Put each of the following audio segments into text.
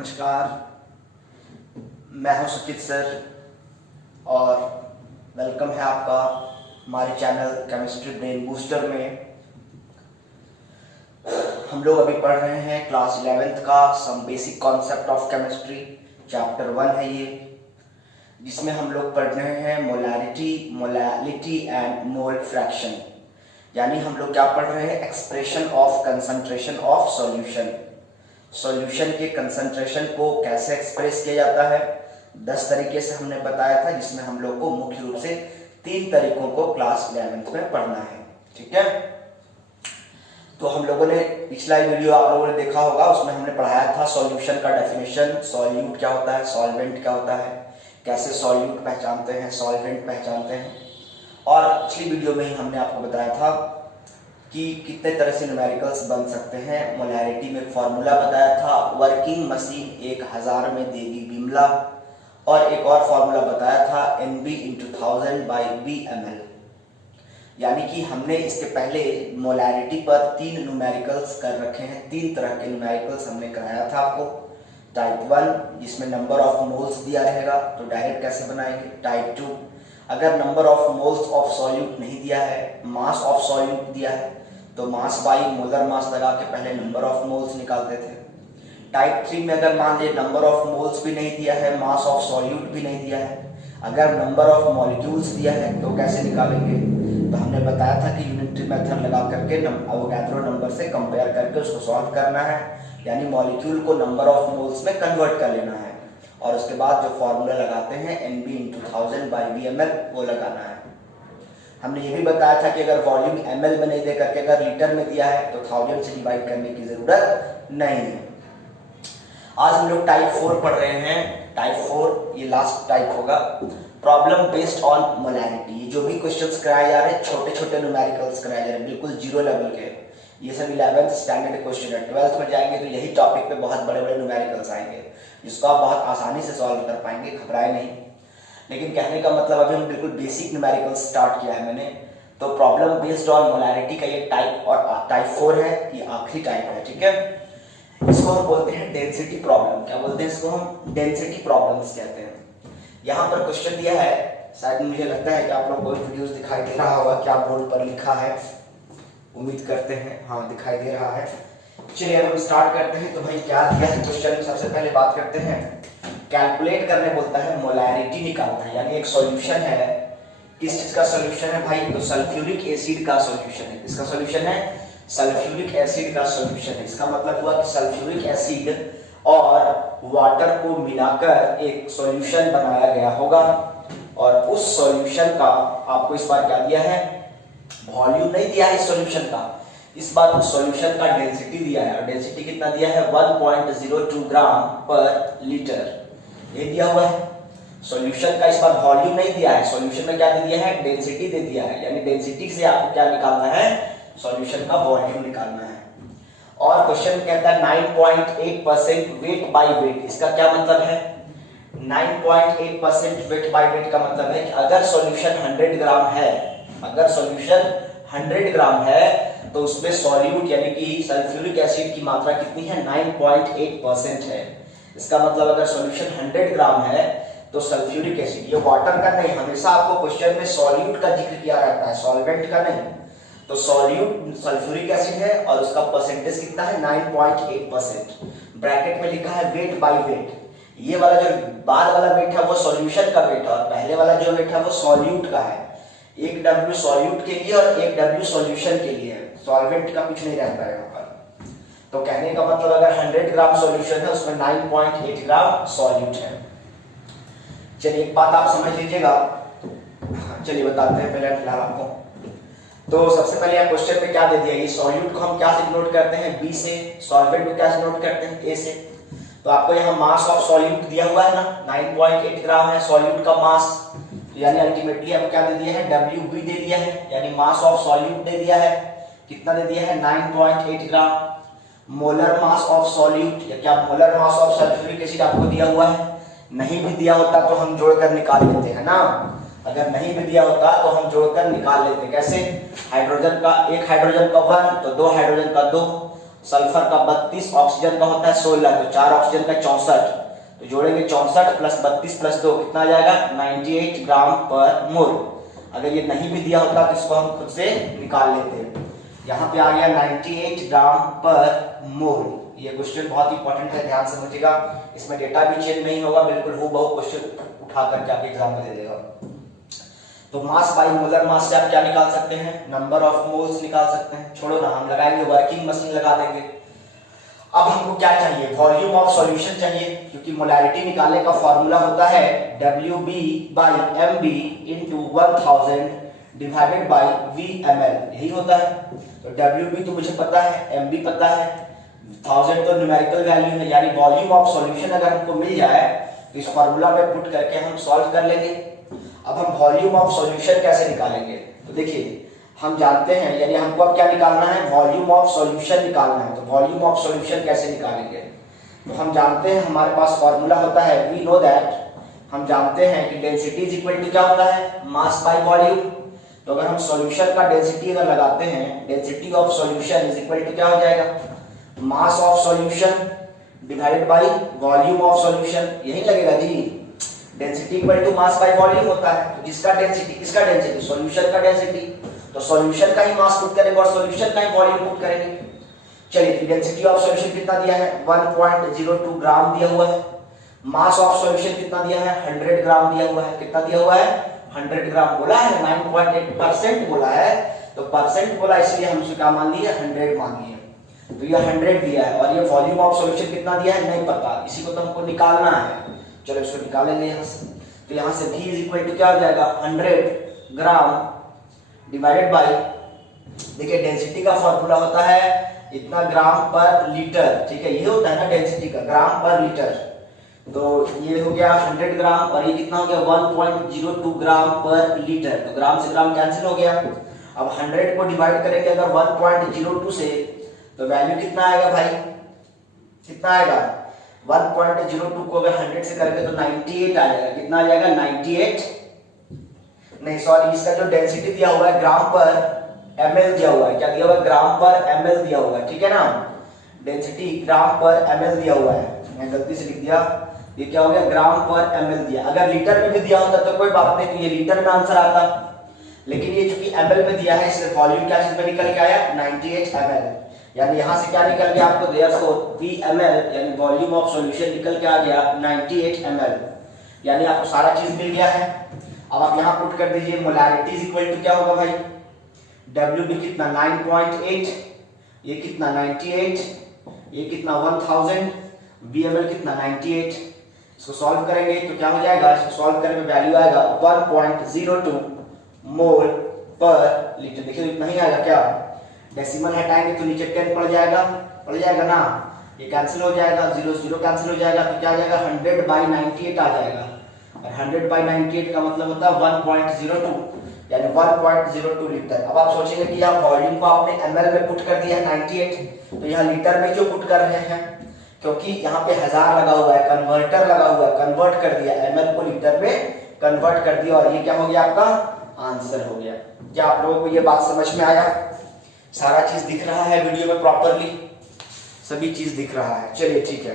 नमस्कार, मैं हूं सुचित सर और वेलकम है आपका हमारे चैनल केमिस्ट्री ब्रेन बूस्टर में। हम लोग अभी पढ़ रहे हैं क्लास 11th का some basic concept of chemistry, chapter 1 है ये, जिसमें हम लोग पढ़ रहे हैं मोलालिटी एंड मोल फ्रैक्शन। यानी हम लोग क्या पढ़ रहे हैं, expression of concentration of solution. Solution के कंसंट्रेशन को कैसे एक्सप्रेस किया जाता है 10 तरीके से हमने बताया था, जिसमें हम लोग को मुख्य रूप से 3 तरीकों को क्लास 11th में पढ़ना है। ठीक है, तो हम लोगों ने पिछला वीडियो आप लोगों ने देखा होगा, उसमें हमने पढ़ाया था सॉल्यूशन का डेफिनेशन, सॉल्यूट क्या होता है, सॉल्वेंट क्या होता है, कैसे सॉल्यूट पहचानते हैं, सॉल्वेंट पहचानते हैं। और पिछली वीडियो में ही हमने आपको बताया था कि कितने तरह से न्यूमेरिकल्स बन सकते हैं। मोलैरिटी में एक फार्मूला बताया था, वर्किंग मशीन 1000 में देगी बिमला, और एक और फार्मूला बताया था NB × 1000 by BML। यानी कि हमने इसके पहले मोलैरिटी पर 3 न्यूमेरिकल्स कर रखे हैं, 3 तरह के न्यूमेरिकल्स हमने कराया था आपको। टाइप 1 जिसमें नंबर ऑफ मोल्स दिया रहेगा तो डायरेक्ट कैसे बनाएंगे। टाइप 2 अगर number of moles of solute नहीं दिया है, मास ऑफ सॉल्यूट दिया है, तो मास बाई मोलर मास लगा के पहले नंबर ऑफ मोल्स निकालते थे। टाइप 3 में अगर मान लीजिए नंबर ऑफ मोल्स भी नहीं दिया है, मास ऑफ सॉल्यूट भी नहीं दिया है, अगर नंबर ऑफ मॉलिक्यूल्स दिया है तो कैसे निकालेंगे। तो हमने बताया था कि यूनिटरी मेथड लगा करके अवोगाड्रो नंबर से कंपेयर करके उसको सॉल्व करना है, यानी मॉलिक्यूल को नंबर ऑफ मोल्स में कन्वर्ट कर लेना है, और उसके बाद जो फॉर्मूला लगाते हैं NB × 1000 by BML वो लगाना है। हमने ये भी बताया था कि अगर वॉल्यूम ml में नहीं दे करके अगर लीटर में दिया है तो 1000 से डिवाइड करने की जरूरत नहीं है। आज हम लोग टाइप 4 पढ़ रहे हैं। टाइप 4 ये लास्ट टाइप होगा, प्रॉब्लम बेस्ड ऑन मोलैरिटी। जो भी क्वेश्चंस कराए जा रहे हैं छोटे छोटे न्यूमेरिकल्स कराए जा रहे हैं, बिल्कुल 0 लेवल के। ये सब 11th स्टैंडर्ड क्वेश्चन है। 12th में जाएंगे तो यही टॉपिक पे बहुत बड़े बड़े न्यूमेरिकल्स आएंगे, जिसको आप बहुत आसानी से सॉल्व कर पाएंगे, घबराए नहीं। लेकिन कहने का मतलब अभी हम बिल्कुल बेसिक न्यूमेरिकल्स स्टार्ट किया है मैंने। तो प्रॉब्लम बेस्ड ऑन मोलैरिटी का ये टाइप और टाइप 4 है, ये आखिरी टाइप है। ठीक है, इसको हम बोलते हैं डेंसिटी प्रॉब्लम। क्या बोलते हैं इसको हम? डेंसिटी प्रॉब्लम्स कहते हैं। यहाँ पर क्वेश्चन दिया है, शायद मुझे लगता है कि आप लोग को वीडियोस दिखाई दे रहा होगा, क्या बोर्ड पर लिखा है, उम्मीद करते हैं हाँ दिखाई दे रहा है। चलिए अब हम स्टार्ट करते हैं। तो भाई क्या दिया है क्वेश्चन, सबसे पहले बात करते हैं। कैलकुलेट करने बोलता है, मोलैरिटी निकालना है, यानी एक सॉल्यूशन है। किस चीज का सॉल्यूशन है भाई? तो सल्फ्यूरिक एसिड का सॉल्यूशन है। इसका सॉल्यूशन है सल्फ्यूरिक एसिड का सॉल्यूशन है। इसका मतलब हुआ कि सल्फ्यूरिक एसिड और वाटर को मिलाकर एक सॉल्यूशन बनाया गया होगा, और उस सॉल्यूशन का आपको इस बार क्या दिया है, वॉल्यूम नहीं दिया है इस सॉल्यूशन का, इस बार उस सॉल्यूशन का डेंसिटी दिया है। और डेंसिटी कितना दिया है? 1.02 ग्राम पर लीटर, ये दिया हुआ है। सॉल्यूशन का इस बार वॉल्यूम नहीं दिया है, सॉल्यूशन में क्या दे दिया है? डेंसिटी दे दिया है। यानी डेंसिटी से आपको क्या निकालना है? सॉल्यूशन का वॉल्यूम निकालना है। और क्वेश्चन कहता है 9.8% वेट बाय वेट। इसका क्या मतलब है? 9.8% वेट बाय वेट का मतलब है कि अगर सॉल्यूशन 100 ग्राम है, अगर सॉल्यूशन 100 ग्राम है तो उसमें सॉल्यूट यानी कि सल्फ्यूरिक एसिड की मात्रा कितनी है? 9.8% है। इसका मतलब अगर सॉल्यूशन 100 ग्राम है तो सल्फ्यूरिक एसिड, ये वाटर का नहीं, हमेशा आपको क्वेश्चन में सॉल्यूट का जिक्र किया रहता है, सॉल्वेंट का नहीं। तो सॉल्यूट सल्फ्यूरिक एसिड है और उसका परसेंटेज कितना है? 9.8%। ब्रैकेट में लिखा है वेट बाय वेट। ये वाला जो बाद वाला वेट है वो सॉल्यूशन का वेट है, और पहले वाला जो वेट है वो सॉल्यूट का है। 1 W सॉल्यूट के लिए और 1 W सॉल्यूशन के लिए है, सॉल्वेंट का कुछ नहीं रहता है यहाँ पर। तो कहने का मतलब अगर 100 ग्राम सॉल्यूशन है उसमें 9.8 ग्राम सॉल्यूट है। चलिए एक बात आप समझ लीजिएगा, चलिए बताते हैं पहले फिलहाल आपको। तो सबसे पहले क्वेश्चन में क्या दे दिया, ये सॉल्यूट को हम क्या से डिनोट करते हैं? B से। सॉल्वेंट को क्या से डिनोट करते हैं? A से। तो आपको यहाँ मास ऑफ सॉल्यूट दिया हुआ है ना, 9.8 ग्राम है सॉल्यूट का मास, यानी अल्टीमेटली आपको क्या दे दिया है? WB दे दिया है, यानी मास ऑफ सॉल्यूट दे दिया है। कितना दे दिया है? 9.8 ग्राम। मोलर मास ऑफ सॉल्यूट या क्या molar mass of sulphuric acid आपको दिया हुआ है? नहीं भी दिया होता तो हम जोड़कर निकाल लेते हैं ना, अगर नहीं भी दिया होता तो हम जोड़कर निकाल लेते। कैसे? हाइड्रोजन का एक हाइड्रोजन का 1 तो 2 हाइड्रोजन का 2, सल्फर का 32, ऑक्सीजन का होता है 16, तो 4 ऑक्सीजन का 64, तो जोड़ेंगे 64 प्लस 32 प्लस 2 कितना आ जाएगा 98 ग्राम पर मोल। अगर ये नहीं भी दिया होता तो इसको हम खुद से निकाल लेते हैं। यहाँ पे आ गया 98 ग्राम पर मोल। ये क्वेश्चन बहुत इंपॉर्टेंट है, ध्यान से समझिएगा, इसमें डेटा भी चेंज नहीं होगा, बिल्कुल हूबहू क्वेश्चन उठा करके आपके एग्जाम में दे देगा। तो मास बाई मोलर मास से आप क्या निकाल सकते हैं, नंबर ऑफ मोल्स निकाल सकते हैं। छोड़ो ना, हम लगाएंगे वर्किंग मशीन लगा देंगे। अब हमको क्या चाहिए, वॉल्यूम ऑफ सॉल्यूशन चाहिए, क्योंकि मोलैरिटी निकालने का फॉर्मूला होता है WB by MB into 1000 divided by VmL, यही होता है। तो WB तो मुझे पता है, MB पता है, 1000 तो न्यूमेरिकल वैल्यू है, यानी वॉल्यूम ऑफ सॉल्यूशन अगर हमको मिल जाए तो इस फॉर्मूला में पुट करके हम सॉल्व कर लेंगे। अब हम वॉल्यूम ऑफ सॉल्यूशन कैसे निकालेंगे, तो देखिए हम जानते हैं, यानी हमको अब क्या निकालना है, वॉल्यूम ऑफ सॉल्यूशन निकालना है। तो वॉल्यूम ऑफ सॉल्यूशन कैसे निकालेंगे, तो हम जानते हैं हमारे पास फॉर्मूला होता है, वी नो दैट, हम जानते हैं कि डेंसिटी इज इक्वल टू क्या होता है, मास बाय वॉल्यूम। तो अगर हम सॉल्यूशन का डेंसिटी अगर लगाते हैं, density of solution is equal to क्या हो जाएगा, mass of solution divided by volume of solution, यही लगेगा जी। Density equal to mass by volume होता है, तो जिसका डेंसिटी, किसका डेंसिटी, सॉल्यूशन का डेंसिटी, तो सॉल्यूशन का ही मास पुट करेंगे और सॉल्यूशन का ही वॉल्यूम पुट करेंगे। चलिए, डेंसिटी ऑफ सॉल्यूशन कितना दिया है, 1.02 ग्राम दिया हुआ है। मास ऑफ सॉल्यूशन कितना दिया है, 100 ग्राम दिया हुआ है। कितना दिया हुआ है, 100 ग्राम बोला है, 9.8% बोला है, तो परसेंट बोला इसलिए हम उसको क्या मान लिए, 100 मान लिए। तो ये 100 दिया है, और ये वॉल्यूम ऑफ सॉल्यूशन कितना दिया है नहीं पता, इसी को तो हमको निकालना है। चलो इसको निकालेंगे यहाँ से। तो यहाँ से V इज इक्वल टू क्या हो जाएगा, 100 ग्राम डिवाइडेड बाय, देखिए डेंसिटी का फॉर्मूला होता है इतना ग्राम पर लीटर, ठीक है, ये होता है ना डेंसिटी का, ग्राम पर लीटर। तो ये हो गया 100 ग्राम, और ये कितना हो गया 1.02 ग्राम पर लीटर। तो ग्राम से ग्राम कैंसिल हो गया। अब 100 को डिवाइड करेंगे अगर 1.02 से, तो वैल्यू कितना आएगा भाई, कितना आएगा, 1.02 को अगर 100 से करेंगे तो 98 आ जाएगा। कितना आ जाएगा, 98 नहीं सॉरी, इसका जो डेंसिटी दिया हुआ है ग्राम पर ml दिया हुआ है, क्या दिया हुआ है, ग्राम पर ml दिया हुआ है, ठीक है ना, डेंसिटी ग्राम पर ml दिया हुआ है, मैं गलती से लिख दिया, ये क्या हो गया, ग्राम पर ml दिया। अगर लीटर में भी दिया होता तो कोई बात नहीं, तो ये लीटर में आंसर आता, लेकिन ये चूंकि ml में दिया है इसलिए वॉल्यूम क्या चीज में निकल के आया, 98 ml। यानी यहाँ से क्या निकल गया आपको, देयरफॉर VmL यानी वॉल्यूम ऑफ सॉल्यूशन निकल के आ गया 98 ml, यानी आपको सारा चीज मिल गया है। अब आप यहाँ पुट कर दीजिए, मोलैरिटी इज इक्वल टू क्या होगा भाई, WB कितना 9.8, ये कितना 98, ये कितना 1000, VmL कितना 98। इसको सॉल्व करेंगे तो क्या हो जाएगा, इसको सॉल्व करने में वैल्यू आएगा 1.02 मोल पर लीटर। देखिए इतना ही आएगा, क्या डेसिमल हटाएंगे तो नीचे 10 पड़ जाएगा ना, ये कैंसिल हो जाएगा, 0 0 कैंसिल हो जाएगा, तो क्या आ जाएगा 100/98 आ जाएगा। और 100/98 का मतलब होता है 1.02, यानी 1.02 लीटर। अब आप सोचेंगे कि यार वॉल्यूम को आपने ml में पुट कर दिया है 98, तो यहाँ लीटर में क्यों पुट कर रहे हैं, क्योंकि यहाँ पे 1000 लगा हुआ है, कन्वर्टर लगा हुआ है, कन्वर्ट कर दिया, ml को लीटर में कन्वर्ट कर दिया, और ये क्या हो गया, आपका आंसर हो गया। क्या आप लोगों को ये बात समझ में आया, सारा चीज दिख रहा है वीडियो में, प्रॉपरली सभी चीज दिख रहा है। चलिए ठीक है,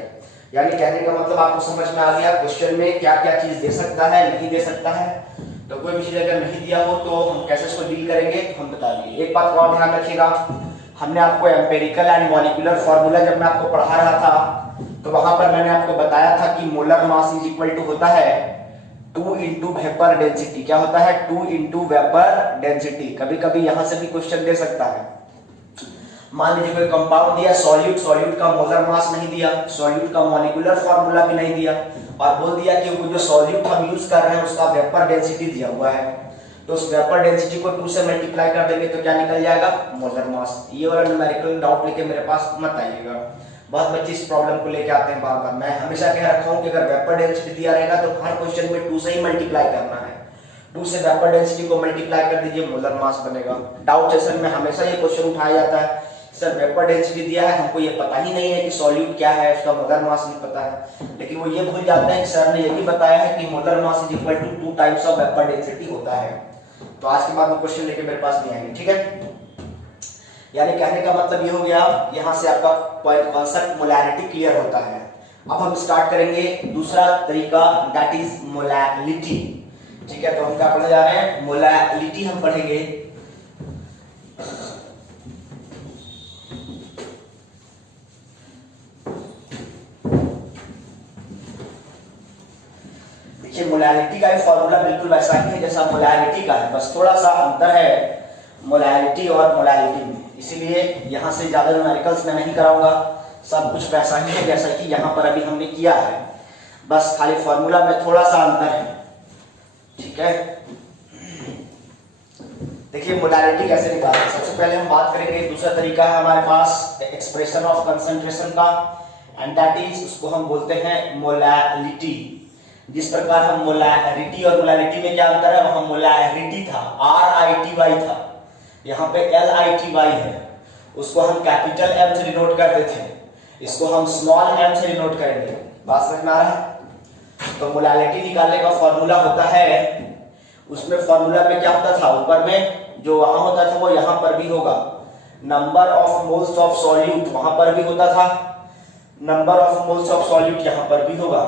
यानी कहने का मतलब आपको समझ में आ गया क्वेश्चन में क्या क्या चीज दे सकता है, नहीं दे सकता है। तो कोई भी चीज अगर नहीं दिया हो तो हम कैसे इसको डील करेंगे हम बता दिए। एक बात को और ध्यान रखिएगा, हमने आपको एम्पिरिकल एंड मॉलिक्यूलर फॉर्मूला जब मैं आपको पढ़ा रहा था तो वहां पर मैंने आपको बताया था कि molar mass is equal to होता है 2 इंटू वेपर डेंसिटी। क्या होता है, 2 इंटू वेपर डेंसिटी। कभी कभी यहां से भी क्वेश्चन दे सकता है, मान लीजिए कोई कंपाउंड दिया सॉल्यूट का मोलर मास नहीं दिया, सॉल्यूट का मॉलिक्यूलर फार्मूला भी नहीं दिया, और बोल दिया कि वो जो सॉल्यूट हम यूज कर रहे हैं उसका वेपर डेंसिटी दिया हुआ है, तो उस वेपर डेंसिटी को 2 से मल्टीप्लाई कर देंगे तो क्या निकल जाएगा, मोलर मास। ये वाला न्यूमेरिकल डाउट लेके मेरे पास मत आइएगा, बहुत बच्चे इस प्रॉब्लम को लेके आते हैं बार बार। मैं हमेशा कह रखा हूँ कि अगर वेपर डेंसिटी दिया रहेगा तो हर क्वेश्चन में 2 से ही मल्टीप्लाई करना है, 2 से वेपर डेंसिटी को मल्टीप्लाई कर दीजिए, मोलर मास बनेगा। डाउट सेशन में हमेशा ये क्वेश्चन उठाया जाता है, सर वेपर डेंसिटी दिया है, हमको ये पता ही नहीं है कि सॉल्यूट क्या है, उसका मोलर मास नहीं पता है, लेकिन वो ये भूल जाते हैं कि सर ने ये भी बताया है कि molar mass is equal to 2 times of vapour density होता है। तो आज के बाद वो क्वेश्चन लेके मेरे पास नहीं आएंगे, ठीक है। यानी कहने का मतलब ये हो गया, यहाँ से आपका कॉन्सेप्ट मोलैरिटी क्लियर होता है। अब हम स्टार्ट करेंगे दूसरा तरीका, दैट इज मोलैलिटी। ठीक है, तो हम क्या पढ़ने जा रहे हैं, मोलैलिटी हम पढ़ेंगे। देखिए मोलैलिटी का फॉर्मूला बिल्कुल वैसा ही है जैसा मोलैरिटी का है, बस थोड़ा सा अंतर है मोलैलिटी और मोलैलिटी में, इसीलिए यहाँ से ज्यादा न्यूमेरिकल्स मैं नहीं कराऊंगा, सब कुछ वैसा ही है जैसा कि यहाँ पर अभी हमने किया है, बस खाली फॉर्मूला में थोड़ा सा अंतर है। ठीक है, देखिए मोलैलिटी कैसे निकालते हैं। सबसे पहले हम बात करेंगे, दूसरा तरीका है हमारे पास एक्सप्रेशन ऑफ कंसंट्रेशन का, एंड दैट इज, उसको हम बोलते हैं मोलैलिटी। जिस प्रकार हम मोलैरिटी और मोलैलिटी में क्या अंतर है, वहां मोलैरिटी था RITY था, यहाँ पे LITY है, उसको हम कैपिटल M से डिनोट करते थे, इसको हम स्मॉल m से डिनोट करेंगे। बात समझ में आ रहा है। तो मोलैलिटी निकालने का फॉर्मूला होता है, उसमें फॉर्मूला में क्या होता था, ऊपर में जो वहां होता था वो यहाँ पर भी होगा, number of moles of solute वहां पर भी होता था, number of moles of solute यहाँ पर भी होगा।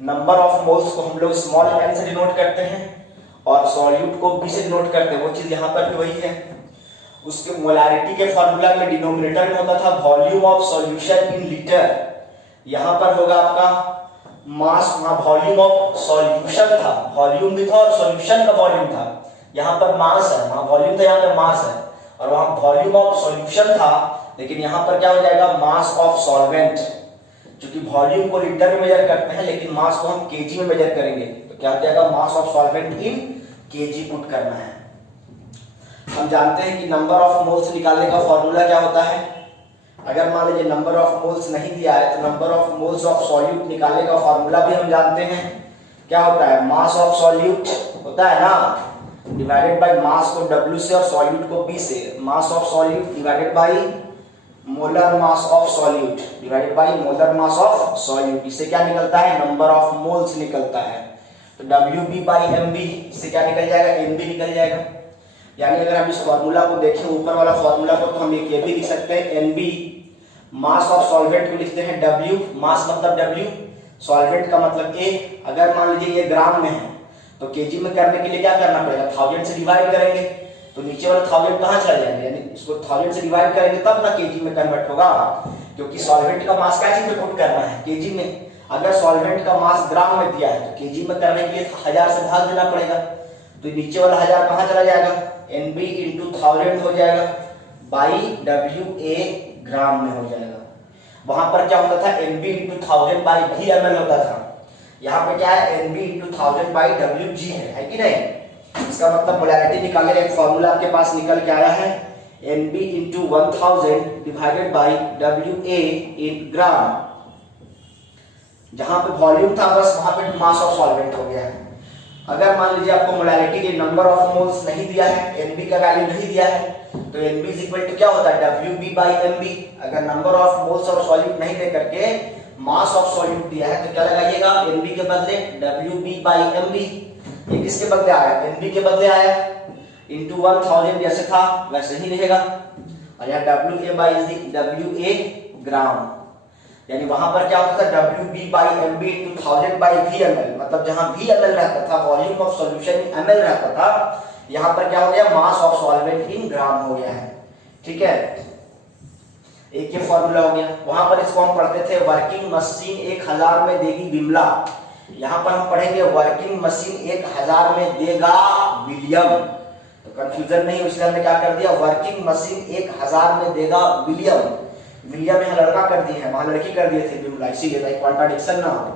नंबर ऑफ मोल्स को हम लोग स्मॉल n से डिनोट करते हैं और सॉल्यूट को b से डिनोट करते हैं, वो चीज यहाँ पर भी वही है। उसके मोलैरिटी के फॉर्मूला में डिनोमिनेटर में होता था volume of solution in litre, यहाँ पर होगा आपका मास, वहां वॉल्यूम ऑफ सॉल्यूशन था, वॉल्यूम भी था और सॉल्यूशन का वॉल्यूम था, यहाँ पर मास है, वहां वॉल्यूम था यहाँ पर मास है, और वहां वॉल्यूम ऑफ सॉल्यूशन था, लेकिन यहाँ पर क्या हो जाएगा, मास ऑफ सॉल्वेंट। क्योंकि वॉल्यूम को लीटर में मेजर करते हैं लेकिन मास को हम केजी में मेजर करेंगे, तो क्या हो जाएगा, mass of solvent in KG put करना है। हम जानते हैं कि नंबर ऑफ मोल्स निकालने का फॉर्मूला क्या होता है, अगर मान लीजिए नंबर ऑफ मोल्स नहीं दिया है तो number of moles of solute निकालने का फॉर्मूला भी हम जानते हैं, क्या होता है, मास ऑफ सॉल्यूट होता है ना, डिवाइडेड बाय मास को W से और सॉल्यूट को B से, mass of solute divided by molar mass of solute divided by molar mass of solute, इससे क्या निकलता है, नंबर ऑफ मोल्स निकलता है। तो WB बाय MB, इससे क्या निकल जाएगा, MB निकल जाएगा। यानी अगर हम इस फॉर्मूला को देखें, ऊपर वाला फॉर्मूला को, तो हम ये भी लिख सकते हैं NB, मास ऑफ सॉल्वेंट को लिखते हैं W, मास मतलब W, सॉल्वेंट का मतलब A। अगर मान लीजिए ये ग्राम में है तो केजी में करने के लिए क्या करना पड़ेगा, 1000 से डिवाइड करेंगे, तो नीचे वाला 1000 कहाँ चला जाएंगे, यानी इसको 1000 से डिवाइड करेंगे तब ना केजी में कन्वर्ट होगा, क्योंकि सॉल्वेंट का मास क्या चीज में पुट करना है, केजी में। अगर सॉल्वेंट का मास ग्राम में दिया है तो केजी में करने के लिए 1000 से भाग देना पड़ेगा, तो नीचे वाला 1000 कहाँ चला जाएगा, NB इंटू 1000 हो जाएगा, बाई WA ग्राम में हो जाएगा। वहां पर क्या होता था, NB इंटू 1000 बाई VML होता था, यहाँ पे क्या है, NB इंटू 1000 बाई WG है कि नहीं। इसका मतलब मोलैरिटी निकालने का एक फॉर्मूला आपके पास निकल के आया है, NB into 1000 divided by WA इन ग्राम, जहां पे वॉल्यूम था बस वहां पे मास ऑफ सॉल्वेंट हो गया है। अगर मान लीजिए आपको मोलैरिटी के नंबर ऑफ मोल्स नहीं दिया है, NB का वैल्यू नहीं दिया है, तो NB इज इक्वल टू क्या होता है, WB बाई MB। अगर number of moles of solute नहीं दे करके मास ऑफ सॉल्यूट दिया है तो क्या लगाइएगा, NB के बदले WB बाई MB। ये किसके बदले आया, NB के बदले आया, इंटू 1000 जैसे था वैसे ही रहेगा, और यहाँ WA बाई WA ग्राम, यानी वहां पर क्या होता था, WB by MB into 1000 by VML, मतलब जहां VML रहता था, वॉल्यूम ऑफ सॉल्यूशन में ML रहता था, यहाँ पर क्या हो गया, मास ऑफ सॉल्वेंट इन ग्राम हो गया है। ठीक है, एक ये फॉर्मूला हो गया। वहां पर इसको हम पढ़ते थे, वर्किंग मशीन 1000 में देगी बिमला, यहाँ पर हम पढ़ेंगे वर्किंग मशीन 1000 में देगा विलियम, तो कंफ्यूजन नहीं, इसलिए हमने क्या कर दिया, वर्किंग मशीन 1000 में देगा विलियम। विलियम यहाँ लड़का कर दिए हैं, वहां लड़की कर दिए थे बिमला, इसीलिए कॉन्ट्राडिक्शन ना हो।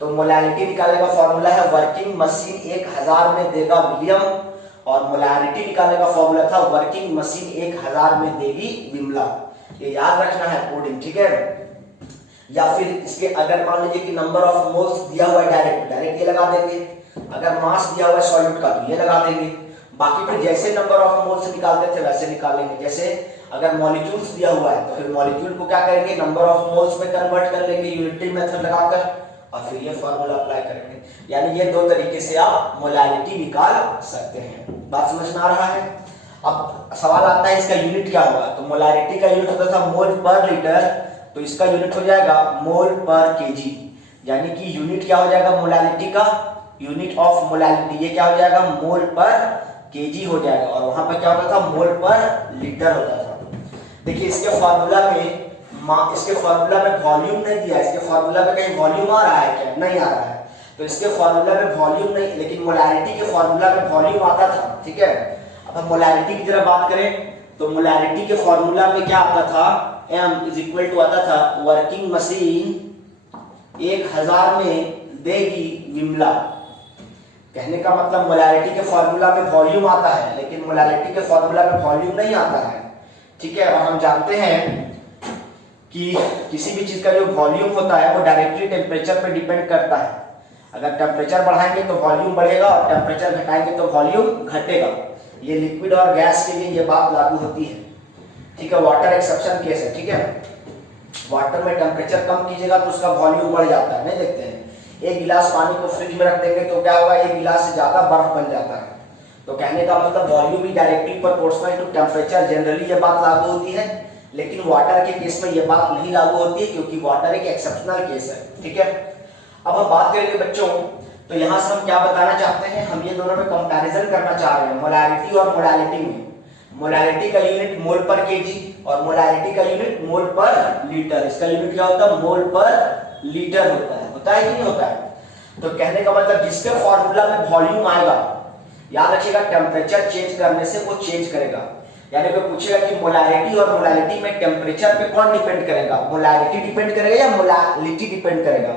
तो मोलैरिटी निकालने का फॉर्मूला है वर्किंग मशीन 1000 में देगा विलियम, और मोलैरिटी निकालने का फॉर्मूला था वर्किंग मशीन 1000 में देगी बिमला। ये याद रखना है कोडिंग, ठीक है। या फिर इसके अगर मान लीजिए कि नंबर ऑफ मोल्स दिया हुआ है, डायरेक्ट ये लगा देंगे, अगर मास दिया हुआ है सॉल्यूट का तो ये लगा देंगे, बाकी फिर जैसे नंबर ऑफ मोल्स निकालते थे वैसे निकालेंगे। जैसे अगर मॉलिक्यूल्स दिया हुआ है तो फिर मॉलिक्यूल को क्या करेंगे, नंबर ऑफ मोल्स में कन्वर्ट कर लेंगे यूनिटरी मेथड लगाकर, और फिर ये फॉर्मूला अप्लाई करेंगे। यानी ये दो तरीके से आप मोलैरिटी निकाल सकते हैं। बात समझ में आ रहा है। अब सवाल आता है इसका यूनिट क्या होगा, तो मोलारिटी का यूनिट होता था मोल पर लीटर, तो इसका यूनिट हो जाएगा मोल पर केजी, यानी कि यूनिट क्या हो जाएगा मोलारिटी का, यूनिट ऑफ मोलारिटी, ये क्या हो जाएगा मोल पर केजी हो जाएगा, और वहां पर क्या होता था मोल पर लीटर होता था। देखिए इसके फार्मूला में वॉल्यूम नहीं दिया, इसके फार्मूला में कहीं वॉल्यूम आ रहा है क्या, नहीं आ रहा है, तो इसके फार्मूला में वॉल्यूम नहीं, लेकिन मोलारिटी के फार्मूला में वॉल्यूम आता था, ठीक है। अब हम मोलारिटी की तरह बात करें तो मोलारिटी के फार्मूला में क्या आता था, m इज इक्वल टू आता था वर्किंग मशीन 1000 में देगी विमला। कहने का मतलब मोलारिटी के फार्मूला में वॉल्यूम आता है, लेकिन मोलारिटी के फार्मूला में वॉल्यूम नहीं आता है, ठीक है। और हम जानते हैं कि किसी भी चीज का जो वॉल्यूम होता है वो डायरेक्टली टेम्परेचर पे डिपेंड करता है। अगर टेम्परेचर बढ़ाएंगे तो वॉल्यूम बढ़ेगा और टेम्परेचर घटाएंगे तो वॉल्यूम घटेगा। ये लिक्विड और गैस के लिए ये बात लागू होती है, ठीक है। वाटर एक्सेप्शन केस है, ठीक है। वाटर में टेम्परेचर कम कीजिएगा तो उसका वॉल्यूम बढ़ जाता है, नहीं देखते हैं। एक गिलास पानी को फ्रिज में रख देंगे तो क्या होगा, एक गिलास से ज्यादा बर्फ बन जाता है। तो कहने का मतलब वॉल्यूम भी directly proportional to temperature, generally ये बात लागू होती है, लेकिन वाटर के केस में ये बात नहीं लागू होती है क्योंकि वाटर एक एक्सेप्शनल केस है, ठीक है। अब हम बात करेंगे बच्चों, तो यहाँ से हम क्या बताना चाहते हैं, हम ये दोनों में कंपैरिजन करना चाह रहे हैं मोलारिटी और मोलालिटी में। मोलारिटी का यूनिट मोल पर केजी और मोलारिटी का यूनिट मोल पर लीटर। इसका यूनिट क्या होता है, मोल पर लीटर होता है कि नहीं होता है। तो कहने का मतलब जिसके फॉर्मूला में वॉल्यूम आएगा, याद रखिएगा टेम्परेचर चेंज करने से वो चेंज करेगा। यानी कोई पूछेगा कि मोलारिटी और मोलालिटी में टेम्परेचर पे कौन डिपेंड करेगा, मोलारिटी डिपेंड करेगा या मोलालिटी डिपेंड करेगा,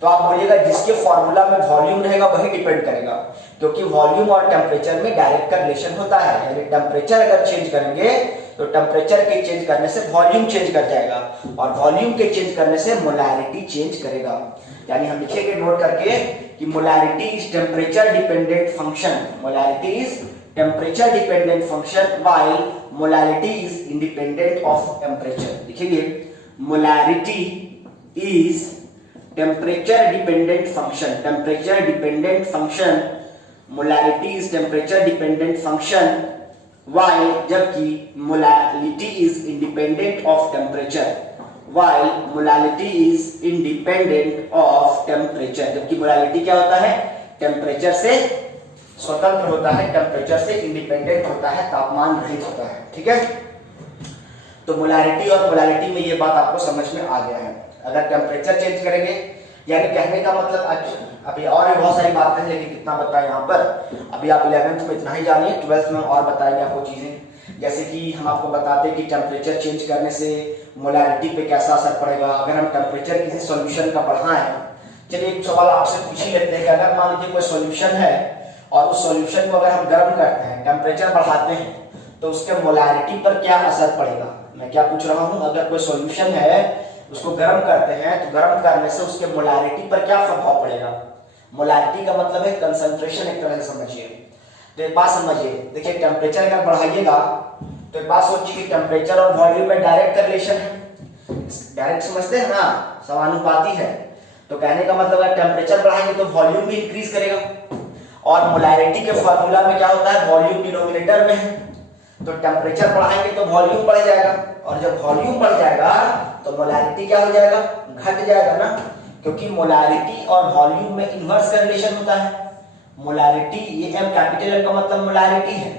तो आप बोलिएगा जिसके फॉर्मूला में वॉल्यूम रहेगा वही डिपेंड करेगा, क्योंकि वॉल्यूम और टेम्परेचर में डायरेक्ट का रिलेशन होता है। यानी टेम्परेचर अगर चेंज करेंगे तो टेम्परेचर के चेंज करने से वॉल्यूम चेंज कर जाएगा और वॉल्यूम के चेंज करने से मोलारिटी चेंज करेगा। यानी हम लिखेंगे नोट करके कि molarity is temperature dependent function, molarity is temperature dependent function while molality is independent of temperature. लिखेंगे molarity is temperature dependent function, temperature dependent function, molality is temperature dependent function while, जबकि molality is independent of temperature, while molality is independent of temperature, जबकि molality क्या होता है, temperature से स्वतंत्र होता है, टेम्परेचर से इंडिपेंडेंट होता है, तापमान रहित होता है, ठीक है। तो मोलारिटी और मोलालिटी में ये बात आपको समझ में आ गया है। अगर टेम्परेचर चेंज करेंगे, यानी कहने का मतलब अभी और भी बहुत सारी बातें हैं, लेकिन कितना बताएं यहाँ पर, अभी आप 11th में इतना ही जानिए, 12th में और बताएंगे आपको चीजें, जैसे कि हम आपको बताते हैं कि टेम्परेचर चेंज करने से मोलारिटी पे कैसा असर पड़ेगा। अगर हम टेम्परेचर किसी सॉल्यूशन का बढ़ाएं, चलिए एक सवाल आपसे पूछ ही लेते हैं कि अगर मान लीजिए कोई सॉल्यूशन है और उस सॉल्यूशन को अगर हम गर्म करते हैं, टेम्परेचर बढ़ाते हैं, तो उसके मोलारिटी पर क्या असर पड़ेगा। मैं क्या पूछ रहा हूँ, अगर कोई सॉल्यूशन है उसको गर्म करते हैं तो गर्म करने से उसके मोलारिटी पर क्या प्रभाव पड़ेगा। मोलारिटी का मतलब है कंसंट्रेशन, एक तरह से समझिए। तो एक बात समझिए, देखिए टेम्परेचर अगर बढ़ाइएगा तो एक बात सोचिए कि टेम्परेचर और वॉल्यूम में डायरेक्ट रिलेशन है, डायरेक्ट समझते हैं ना, समानुपाती है। तो कहने का मतलब अगर टेम्परेचर बढ़ाएंगे तो वॉल्यूम भी इंक्रीज करेगा, और मोलारिटी के फॉर्मूला में क्या होता है, वॉल्यूम डिनोमिनेटर में है, तो टेम्परेचर बढ़ाएंगे तो वॉल्यूम बढ़ जाएगा, और जब वॉल्यूम बढ़ जाएगा तो मोलारिटी क्या हो जाएगा, घट जाएगा ना, क्योंकि मोलारिटी और वॉल्यूम में इनवर्स का रिलेशन होता है। मोलारिटी, ये M कैपिटल M का मतलब मोलारिटी है,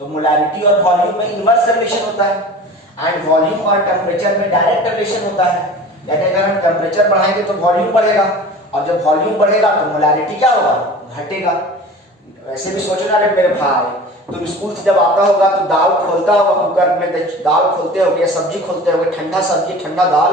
तो मोलारिटी और वॉल्यूम में इनवर्स का रिलेशन होता है, एंड वॉल्यूम और टेम्परेचर में डायरेक्ट रिलेशन होता है। यानी अगर हम टेम्परेचर बढ़ाएंगे तो वॉल्यूम बढ़ेगा, और जब वॉल्यूम बढ़ेगा तो मोलारिटी क्या होगा, घटेगा। वैसे भी सोचना रे मेरे भाई, तुम स्कूल से जब आता होगा तो दाल खोलता होगा, कुकर में दाल खोलते होगे, सब्जी खोलते होगे, ठंडा सब्जी ठंडा दाल,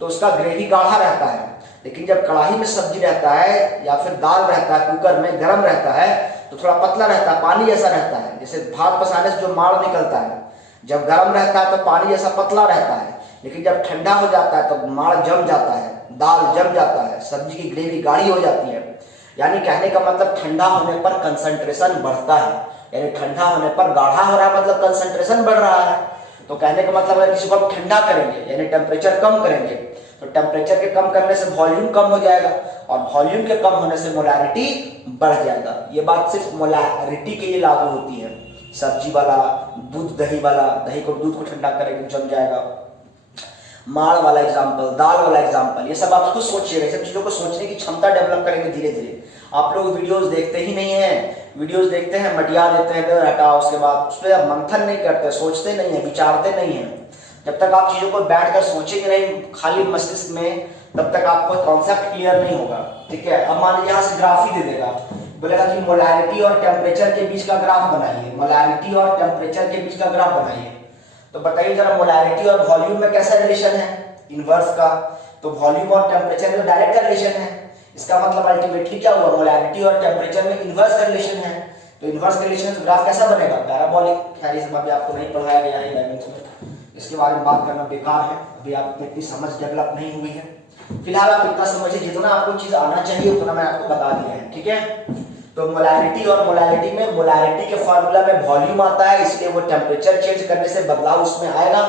तो उसका ग्रेवी गाढ़ा रहता है। लेकिन जब कढ़ाई में सब्जी रहता है या फिर दाल रहता है, कुकर में गर्म रहता है, तो थोड़ा पतला रहता है, पानी जैसा रहता है, जैसे भात पसाने से जो माड़ निकलता है। जब गर्म रहता है तो पानी जैसा पतला रहता है, लेकिन जब ठंडा हो जाता है तो माड़ जम जाता है, दाल जम जाता है, सब्जी की ग्रेवी गाढ़ी हो जाती है। यानी कहने का मतलब ठंडा होने पर कंसंट्रेशन बढ़ता है, यानी ठंडा होने पर गाढ़ा हो रहा है मतलब कंसंट्रेशन बढ़ रहा है। तो कहने का मतलब अगर किसी को हम ठंडा करेंगे यानी टेम्परेचर कम करेंगे, तो टेम्परेचर के कम करने से वॉल्यूम कम हो जाएगा, और वॉल्यूम के कम होने से मोलारिटी बढ़ जाएगा। ये बात सिर्फ मोलारिटी के लिए लागू होती है, सब्जी वाला, दूध दही वाला, दही को दूध को ठंडा करेंगे जम जाएगा, माड़ वाला एग्जाम्पल, दाल वाला एग्जाम्पल, ये सब आप खुद सोचिएगा। सब चीज़ों को सोचने की क्षमता डेवलप करेंगे धीरे धीरे। आप लोग वीडियोस देखते ही नहीं हैं, वीडियोस देखते हैं मटिया देते हैं, हटाओ, उसके बाद उस पर मंथन नहीं करते, सोचते नहीं है, विचारते नहीं है। जब तक आप चीज़ों को बैठकर सोचेंगे नहीं खाली मस्तिष्क में, तब तक आपको कॉन्सेप्ट क्लियर नहीं होगा। ठीक है, अब मान लीजिए यहाँ से ग्राफ ही दे देगा, बोलेगा कि मोलैरिटी और टेम्परेचर के बीच का ग्राफ बनाइए, मोलैरिटी और टेम्परेचर के बीच का ग्राफ बनाइए। तो बताइए जरा मोलैरिटी और वॉल्यूम में कैसा रिलेशन है, इनवर्स का। तो वॉल्यूम और टेम्परेचर में डायरेक्ट का रिलेशन है, इसका मतलब अल्टीमेटली क्या हुआ, मोलैरिटी और टेम्परेचर में इनवर्स का रिलेशन है। तो इनवर्स का रिलेशन तो ग्राफ कैसा बनेगा, पैराबोलिक। खैर ये सब अभी आपको नहीं पढ़ाया गया है 11th में, इसके बारे में बात करना बेकार है, अभी आप में इतनी समझ डेवलप नहीं हुई है। फिलहाल आप इतना समझिए, जितना आपको चीज आना चाहिए उतना मैं आपको बता दिया है। ठीक है, तो मोलैरिटी और मोलैरिटी में, मोलैरिटी के फॉर्मूला में वॉल्यूम आता है, इसलिए वो टेम्परेचर चेंज करने से बदलाव उसमें आएगा।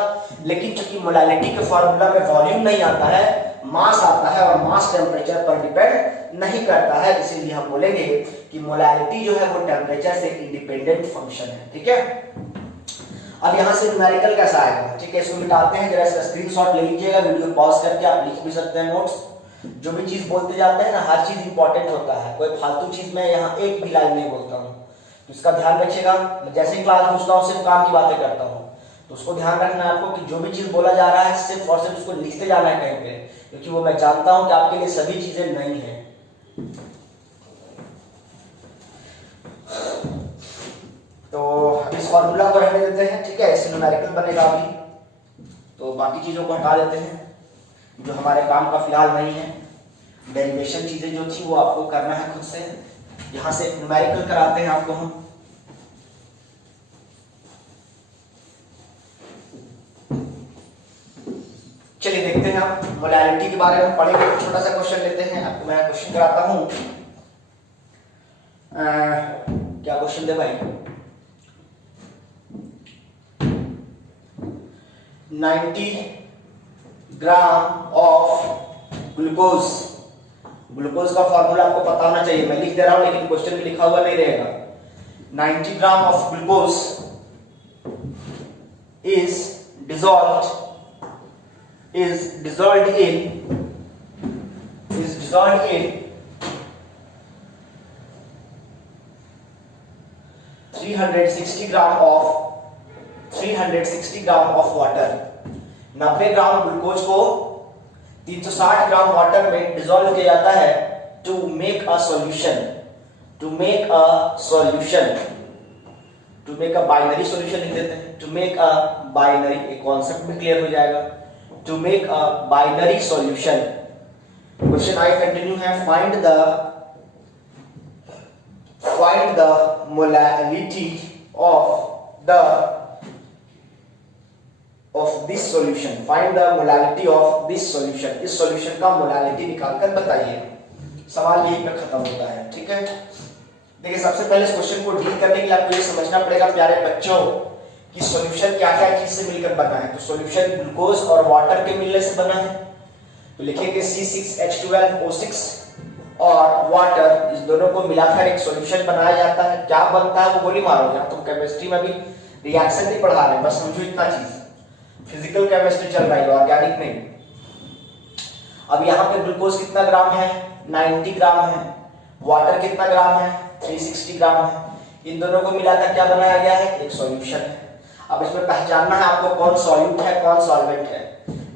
लेकिन चूंकि मोलैरिटी के फॉर्मूला में वॉल्यूम नहीं आता है, मास आता है, और मास टेम्परेचर पर डिपेंड नहीं करता है, इसीलिए हम बोलेंगे कि मोलैरिटी जो है वो टेम्परेचर से इंडिपेंडेंट फंक्शन है। ठीक है, अब यहाँ से न्यूमेरिकल कैसा आएगा। ठीक है, इसको मिटाते हैं, जरा इसका स्क्रीनशॉट ले लीजिएगा, वीडियो पॉज करके आप लिख भी सकते हैं नोट्स। जो भी चीज बोलते जाते हैं ना, हर चीज इंपॉर्टेंट होता है, कोई फालतू चीज मैं यहाँ एक भी लाइन नहीं बोलता हूँ, तो इसका ध्यान रखिएगा। जैसे ही क्लास पूछता हूँ सिर्फ काम की बातें करता हूँ, तो उसको ध्यान रखना है आपको कि जो भी चीज बोला जा रहा है सिर्फ और सिर्फ उसको लिखते जाना है कहीं पे, क्योंकि वो मैं जानता हूँ कि आपके लिए सभी चीजें नई है। तो इस फॉर्मूला को रहने देते हैं। ठीक है, इससे न्यूमेरिकल बनेगा अभी, तो बाकी चीजों को हटा देते हैं जो हमारे काम का फिलहाल नहीं है। डेरिवेशन चीजें जो थी वो आपको करना है खुद से। यहां से न्यूमेरिकल कराते हैं आपको हम। चलिए देखते हैं, आप मोलैरिटी के बारे में पढ़ेंगे, छोटा सा क्वेश्चन लेते हैं। आपको मैं क्वेश्चन कराता हूं, क्या क्वेश्चन दे भाई, 90 ग्राम ऑफ ग्लूकोज। ग्लूकोज का फॉर्मूला आपको पता होना चाहिए, मैं लिख दे रहा हूं लेकिन क्वेश्चन में लिखा हुआ नहीं रहेगा। 90 gram of glucose is dissolved in 360 gram of water. 90 gram glucose को 360 ग्राम वाटर में डिसॉल्व किया जाता है to make a solution. To make a binary solution लिख देते हैं। टू मेक अ बाइनरी, एक कॉन्सेप्ट भी क्लियर हो जाएगा। To make a binary solution. Question I continue है, find the molarity of this solution. Find the molality of this solution. इस solution का मोलैरिटी निकालकर बताइए। सवाल यही पर खत्म होता है। ठीक है, देखिए सबसे पहले इस क्वेश्चन को डील करने के लिए आपको ये समझना पड़ेगा प्यारे बच्चों कि सॉल्यूशन क्या क्या चीज से मिलकर बना है। तो सॉल्यूशन ग्लूकोज और वाटर के मिलने से बना है, तो लिखेंगे C6H12O6 और वाटर, इस दोनों को मिलाकर एक सॉल्यूशन बनाया जाता है। क्या बनता है वो गोली मारोगे, तुम केमिस्ट्री में भी रिएक्शन नहीं पढ़ा रहे, बस समझो इतना चीज। फिजिकल केमिस्ट्री चल रही है, ऑर्गेनिक नहीं। अब यहाँ पे ग्लूकोज कितना ग्राम है, 90 ग्राम है। वाटर कितना ग्राम है, 360 ग्राम है। इन दोनों को मिलाकर क्या बनाया गया है, एक सॉल्यूशन है। अब इसमें पहचानना है आपको कौन सॉल्यूट है कौन सॉल्वेंट है।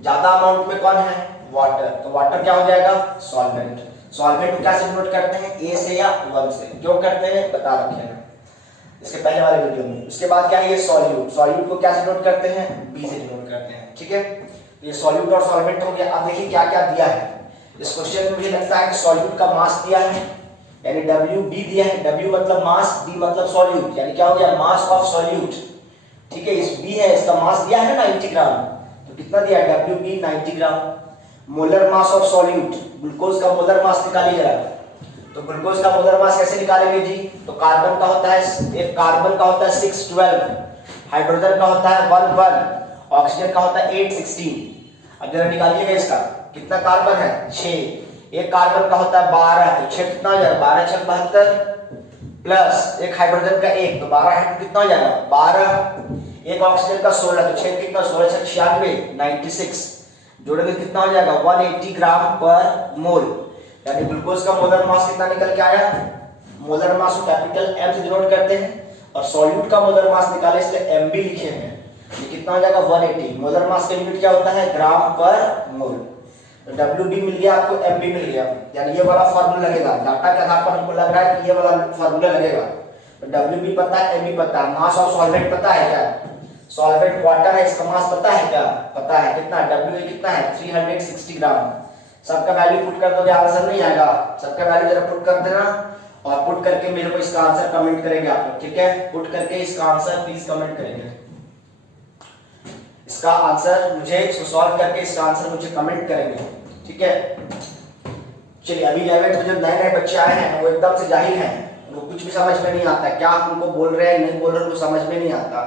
ज्यादा अमाउंट में कौन है, वाटर, तो वाटर क्या हो जाएगा, सॉल्वेंट। सॉल्वेंट को क्या से डिनोट करते हैं, ए से या 1 से, क्यों करते हैं बता रखे हैं इसके पहले वाले वीडियो में। उसके बाद क्या है, ये सॉल्यूट। सॉल्यूट को क्या से डिनोट करते हैं, बी से डिनोट करते हैं। ठीक है, ये सॉल्यूट और सॉल्वेंट हो गया। अब देखिए क्या क्या दिया है इस क्वेश्चन में। मुझे लगता है कि सॉल्यूट का मास दिया है, यानी WB दिया है। W मतलब मास, B मतलब सॉल्यूट, यानी क्या हो गया, मास ऑफ सॉल्यूट। ठीक है, इस B है, इसका मास दिया है 90 ग्राम, तो कितना दिया है, WB 90 gram. Molar mass of solute, glucose का मोलर मास निकालिए जरा। तो ग्लूकोज का मोलर मास कैसे निकालेंगे जी, तो कार्बन का होता है, एक कार्बन का होता है 612, हाइड्रोजन का होता है 11, ऑक्सीजन का होता है 816। अब जरा निकालिएगा इसका, कितना कार्बन है, 6। एक कार्बन का होता है 12, तो 6 कितना हो जाएगा, 12 6 72, प्लस एक हाइड्रोजन का 1, तो 12 हाइड्रोजन कितना हो जाएगा 12, एक ऑक्सीजन का 16, तो 6 कितना 16 से 96 96 जोड़ेंगे कितना हो जाएगा 180 ग्राम पर मोल। यानी ग्लूकोज का मोलर मास कितना निकल के आया, मोलर मास को कैपिटल एम से डिनोट करते हैं और सॉल्यूट का मोलर मास निकाले इसलिए एमबी लिखे हैं। ये कितना हो जाएगा 180। मोलर मास का यूनिट क्या होता है ग्राम पर मोल। तो डब्ल्यू मिल गया आपको, एम मिल गया, यानी ये वाला फार्मूला लगेगा। डाटा के आधार पर हमको लग रहा है कि ये वाला फार्मूला लगेगा। तो डब्ल्यू पता है, एम पता है। मास ऑफ सॉल्वेंट पता है क्या, सॉल्वेंट वाटर है, इसका मास पता है क्या, पता है। कितना डब्ल्यू कितना है 360 ग्राम। सबका वैल्यू पुट कर दोगे आंसर नहीं आएगा, सबका वैल्यू जरा पुट कर देना और पुट करके मेरे को इसका आंसर कमेंट करेंगे आप लोग, ठीक है। पुट करके इसका आंसर प्लीज कमेंट करेंगे। इसका आंसर मुझे इसको सॉल्व करके इसका आंसर मुझे कमेंट करेंगे, ठीक है। चलिए अभी 11th में जो नए नए बच्चे आए हैं वो एकदम से जाहिल हैं, उनको कुछ भी समझ में नहीं आता, क्या हम उनको बोल रहे हैं नहीं बोल रहे हैं उनको समझ में नहीं आता।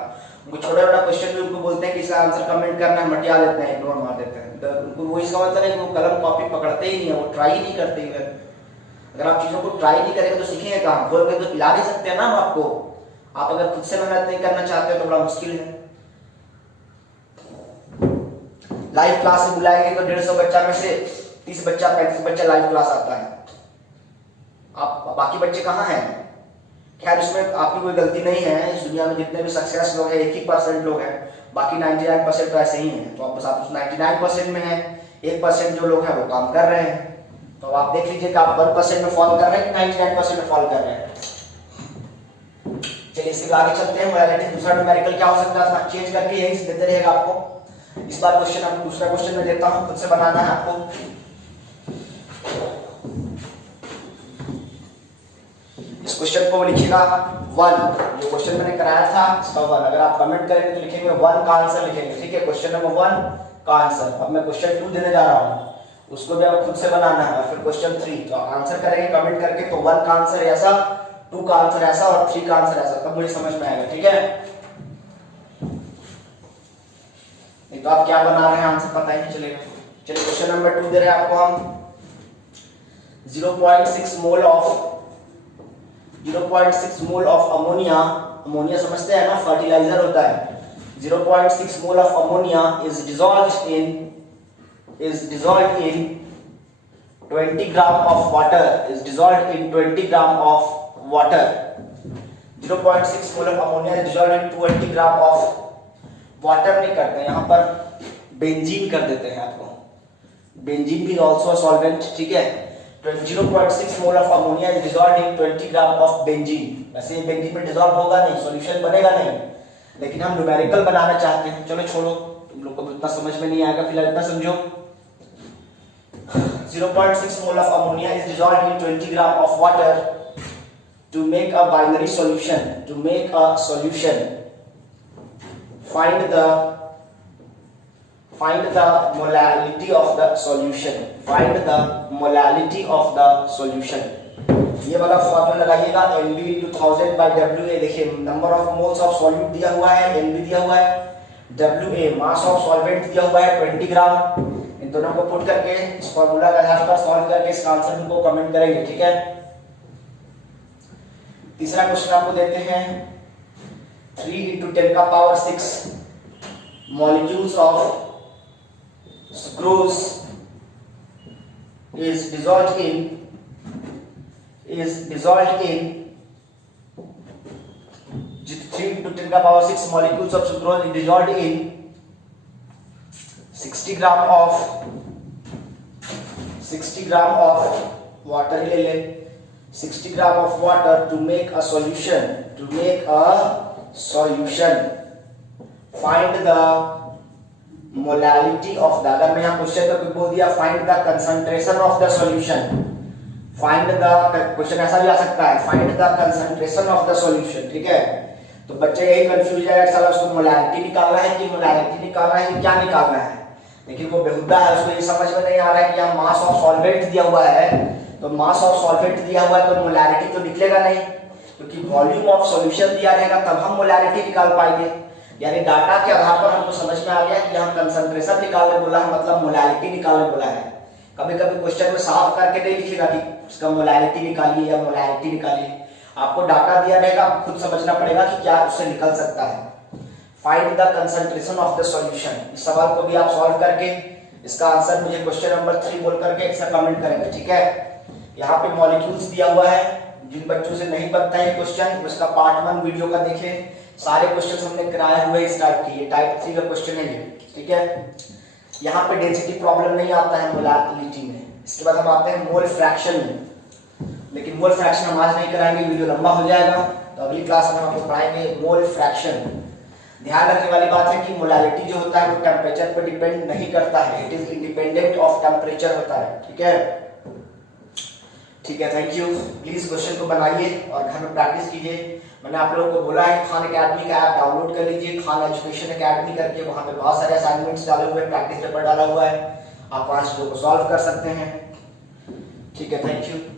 उनको छोटा छोटा क्वेश्चन भी उनको बोलते हैं कि इसका आंसर कमेंट करना है, मटिया देते हैं, इग्नोर मार देते हैं। तो उनको वो इसका मतलब है कि वो कलम कॉपी पकड़ते ही नहीं है, वो ट्राई नहीं करते हैं। अगर आप चीजों को ट्राई नहीं करेंगे तो सीखेंगे कहाँ, बोल के तो पिला नहीं सकते हैं ना हम आपको। आप अगर खुद से मेहनत नहीं करना चाहते हो तो बड़ा मुश्किल है। लाइव क्लास में बुलाएंगे तो 150 बच्चा में से 30 बच्चा 35 बच्चा लाइव क्लास आता है, आप बाकी बच्चे कहाँ हैं। खैर इसमें आपकी कोई गलती नहीं है, इस दुनिया में जितने भी सक्सेस लोग हैं 1% लोग हैं, बाकी 99% तो ऐसे ही हैं। तो बस आप उस 99% में हैं, 1% जो लोग हैं वो काम कर रहे हैं। तो आप देख लीजिए कि आप 1% में फॉल कर रहे हैं कि 99% में फॉल कर रहे हैं। चलिए इसके आगे चलते हैं। मोलालिटी दूसरा न्यूमेरिकल क्या हो सकता था, चेंज करके यही देते रहेगा आपको। इस बार क्वेश्चन आपको दूसरा क्वेश्चन में देता हूं, खुद से बनाना है आपको। इस क्वेश्चन को लिखिएगा 1, जो क्वेश्चन मैंने कराया था इसका 1। अगर आप कमेंट करेंगे तो लिखेंगे 1 का आंसर लिखेंगे, ठीक है। क्वेश्चन नंबर 1 का आंसर। अब मैं क्वेश्चन 2 देने जा रहा हूं, उसको भी आपको खुद से बनाना है। और फिर क्वेश्चन 3 तो आंसर करेंगे कमेंट करके। तो 1 का आंसर ऐसा, 2 का आंसर ऐसा और 3 का आंसर ऐसा, तब मुझे समझ में आएगा, ठीक है। तो आप क्या बना रहे हैं आंसर पता ही नहीं चलेगा। चलिए क्वेश्चन नंबर 2 दे रहे हैं आपको हम। 0.6 मोल ऑफ अमोनिया, अमोनिया समझते हैं ना फर्टिलाइजर होता है। 0.6 mole of ammonia is dissolved in 20 gram of water, is dissolved in 20 gram of water. 0.6 mole of ammonia is dissolved in 20 gram of water नहीं करते हैं, यहाँ पर बेंजीन कर देते हैं आपको। बेंजीन भी ऑल्सो अ सॉल्वेंट, ठीक है। 0.6 mole of ammonia is dissolved in 20 gram of benzene. वैसे बेंजीन में डिसॉल्व होगा नहीं, सॉल्यूशन बनेगा नहीं, लेकिन हम न्यूमेरिकल बनाना चाहते हैं। चलो छोड़ो, तुम लोग को इतना समझ में नहीं आएगा, फिलहाल इतना समझो। 0.6 mole of ammonia is dissolved in 20 gram of water to make a binary solution, to make a solution. Find the molality of the solution. Find the molality of the solution. ये वाला फॉर्मूला लगाइएगा, NB × 1000 by WA। देखिए number of moles of solute दिया हुआ है, NB दिया हुआ है, WA मास ऑफ सॉल्वेंट दिया हुआ है 20 ग्राम। इन दोनों को पुट करके इस फॉर्मूला का आधार पर सॉल्व करके इसका आंसर हमको कमेंट करेंगे, ठीक है। तीसरा क्वेश्चन आपको देते हैं। 3 × 10⁶ molecules of sucrose is dissolved in 3 × 10⁶ molecules of sucrose is dissolved in 60 gram of water ले ले, 60 ग्राम of water to make a solution, find the molality of the, अगर मैं यहाँ क्वेश्चन तो बोल दिया find the concentration of the solution, find the, question ऐसा भी आ सकता है find the concentration of the solution, ठीक है। तो बच्चे यही कंफ्यूज है, साला उसको मोलालिटी निकालना है कि मोलालिटी निकालना है कि क्या निकालना है, लेकिन वो बेहुदा है, उसको ये समझ में नहीं आ रहा है कि यहाँ मास ऑफ सॉल्वेंट दिया हुआ है, तो मास ऑफ सॉल्वेंट दिया हुआ है तो मोलारिटी तो निकलेगा नहीं, क्योंकि वॉल्यूम ऑफ सॉल्यूशन दिया रहेगा तब हम मोलारिटी निकाल पाएंगे। यानी डाटा के आधार पर हमको समझ में आ गया कि यहाँ कंसंट्रेशन निकालने बोला है, मतलब मोलारिटी निकालने बोला है। कभी कभी क्वेश्चन में साफ करके नहीं लिखेगा कि उसका मोलारिटी निकालिए या मोलारिटी निकालिए, आपको डाटा दिया रहेगा, आपको खुद समझना पड़ेगा कि क्या उससे निकल सकता है। Find the concentration of the solution, इस सवाल को भी आप सॉल्व करके इसका आंसर मुझे क्वेश्चन नंबर 3 बोल करके एक कमेंट करेंगे, ठीक है। यहाँ पे मॉलिक्यूल्स दिया हुआ है, जिन बच्चों से नहीं बनता है क्वेश्चन उसका पार्ट 1 वीडियो का देखें, सारे क्वेश्चन हमने कराए हुए इस टाइप के, ये टाइप 3 का क्वेश्चन है ये, ठीक है। यहाँ पे डेंसिटी प्रॉब्लम नहीं आता है मोलारिटी में। इसके बाद हम आते हैं मोल फ्रैक्शन में, लेकिन मोल फ्रैक्शन हम आज नहीं कराएंगे, वीडियो लंबा हो जाएगा, तो अगली क्लास में हम आपको पढ़ाएंगे मोल फ्रैक्शन। ध्यान रखने वाली बात है कि मोलारिटी जो होता है वो टेम्परेचर पर डिपेंड नहीं करता है, it is independent of temperature होता है, ठीक है। ठीक है, थैंक यू। प्लीज क्वेश्चन को बनाइए और घर में प्रैक्टिस कीजिए। मैंने आप लोगों को बोला है खान एकेडमी का ऐप डाउनलोड कर लीजिए, खान एजुकेशन एकेडमी करके, वहाँ पे बहुत सारे असाइनमेंट्स डाले हुए हैं, प्रैक्टिस पेपर डाला हुआ है, आप वहाँ चीज़ों को सॉल्व कर सकते हैं, ठीक है। Thank you.